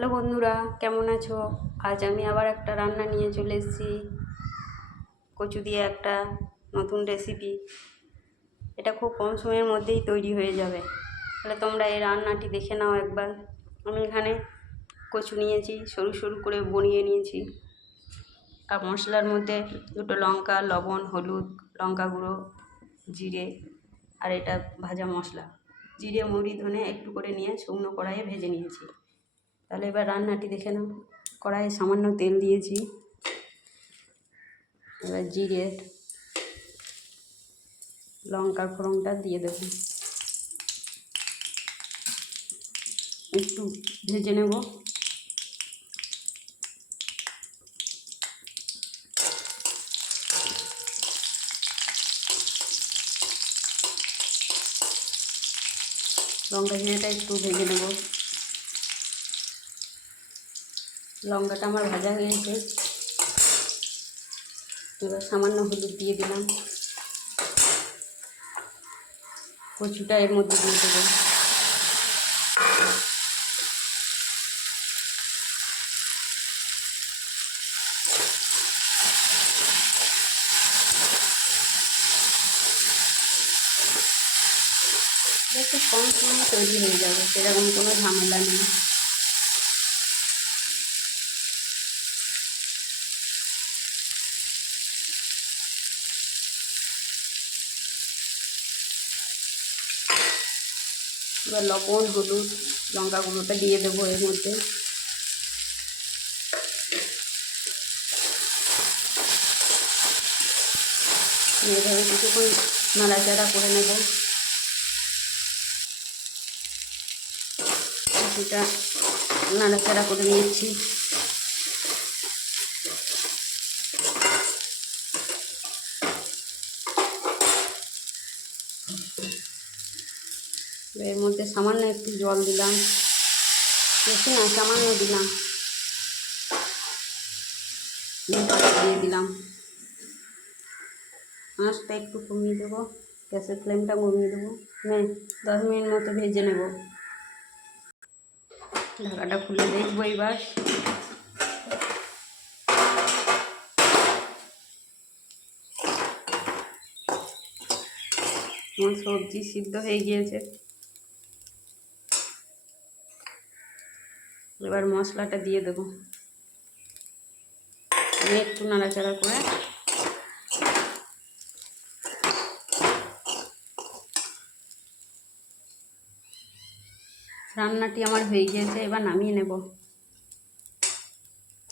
Hello বন্ধুরা, কেমন আছো? আজ আমি আবার একটা রান্না নিয়ে চলে এসেছি। কচু দিয়ে একটা নতুন রেসিপি। এটা খুব কম সময়ের মধ্যেই তৈরি হয়ে যাবে। তাহলে তোমরা এই রান্নাটি দেখে নাও একবার। আমি এখানে কচু নিয়েছি, সরু সরু করে বনিয়ে নিয়েছি। আর মশলার মধ্যে দুটো লঙ্কা, লবণ, হলুদ, লঙ্কা গুঁড়ো, জিরে আর এটা ভাজা মশলা। জিরে, মৌরি, ধনে একটু করে নিয়ে শুকনো কড়াইয়ে ভেজে নিয়েছি। তাহলে এবার রান্নাটি দেখে নাও। কড়াইয়ে সামান্য তেল দিয়েছি। এবার জিরে, লঙ্কার ফোড়নটা দিয়ে দেব, একটু ভেজে নেব। লঙ্কা জিরেটা একটু ভেজে নেব। লঙ্কাটা আমার ভাজা হয়েছে। এবার সামান্য হলুদ দিয়ে দিলাম। কচুটা এর মধ্যে দিয়ে দেবো। খুব কম সময় তৈরি হয়ে যাবে, সেরকম কোনো ঝামেলা নেই। এবার লবণ, হলুদ, লঙ্কা গুঁড়োটা দিয়ে দেবো এর মধ্যে। এইভাবে কিছুক্ষণ নাড়াচাড়া করে নেব। কিছুটা নাড়াচাড়া করে নিচ্ছি। এর মধ্যে সামান্য একটু জল দিলাম, বেশি না, সামান্য দিলাম। দিয়ে দিলাম। আঁচটা একটু কমিয়ে দেবো, গ্যাসের ফ্লেমটা কমিয়ে দেবো। 10 মিনিট মতো ভেজে নেব। ঢাকাটা খুলে দেখবো এবার। আমার সবজি সিদ্ধ হয়ে গিয়েছে। এবার মশলাটা দিয়ে দেবো। একটু নাড়াচাড়া করে রান্নাটি আমার হয়ে গিয়েছে। এবার নামিয়ে নেব।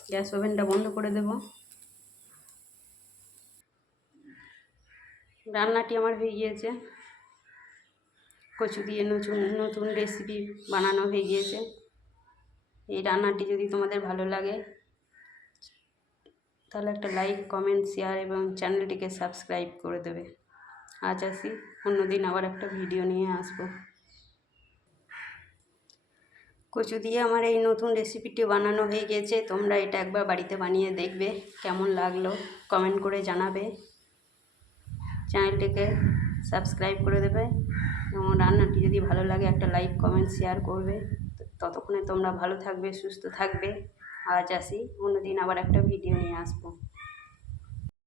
গ্যাস ওভেনটা বন্ধ করে দেব। রান্নাটি আমার হয়ে গিয়েছে। কচু দিয়ে নতুন রেসিপি বানানো হয়ে গিয়েছে। এই রান্নাটি যদি তোমাদের ভালো লাগে তাহলে একটা লাইক, কমেন্ট, শেয়ার এবং চ্যানেলটিকে সাবস্ক্রাইব করে দেবে। আজ আসি, অন্যদিন আবার একটা ভিডিও নিয়ে আসবো। কচু দিয়ে আমার এই নতুন রেসিপিটি বানানো হয়ে গেছে। তোমরা এটা একবার বাড়িতে বানিয়ে দেখবে, কেমন লাগলো কমেন্ট করে জানাবে। চ্যানেলটিকে সাবস্ক্রাইব করে দেবে এবং রান্নাটি যদি ভালো লাগে একটা লাইক, কমেন্ট, শেয়ার করবে। ততক্ষণে তোমরা ভালো থাকবে, সুস্থ থাকবে। আজ আসি, অন্যদিন আবার একটা ভিডিও নিয়ে আসবো।